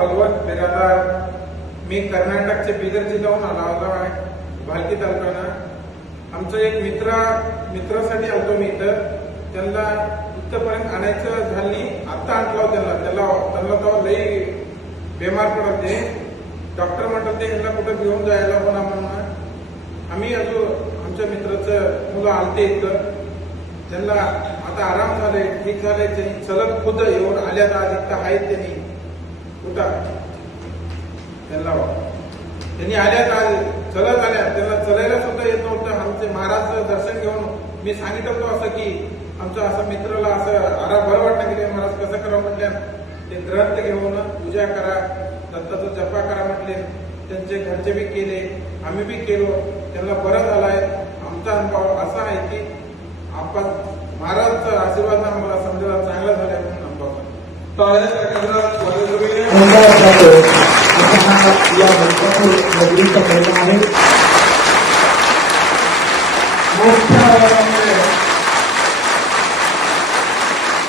भागवत बिरादार मी कर्नाटकचे बिदरची जाऊन आलो आहे भालकी तालुक्यानं। आमचं एक मित्रासाठी आलतो मी इथं, त्यांना इथपर्यंत आणायचं झालं नाही, आता आणलं त्यांना तो लई बेमार पडते। डॉक्टर म्हणतात ते यांना कुठं घेऊन जायला होणार म्हणून आम्ही अजून आमच्या मित्राचं मुलं आलते इथं, त्यांना आता आराम झाले, ठीक झाले, त्यांनी चलत खुद येऊन आल्यात, आज इथं आहेत त्यांनी कुठं त्यांनी आल्यात, आज चलत आल्या, त्यांना चलायला सुद्धा येत नव्हतं। आमचे महाराजचं दर्शन घेऊन मी सांगितलं होतं असं की आमच्या असं मित्राला असं बरं वाटतं की महाराज कसं करावं म्हटल्या, ते ग्रंथ घेऊन पूजा करा, दत्ताचा जपा करा म्हटले, त्यांचे घरचे बी केले, आम्ही बी केलो, त्यांना बरं झालाय। आमचा अनुभव असा आहे की आपण महाराजचा आशीर्वाद आम्हाला समजायला चांगला झालाय म्हणून अनुभव या नगरीचा महिला आहे।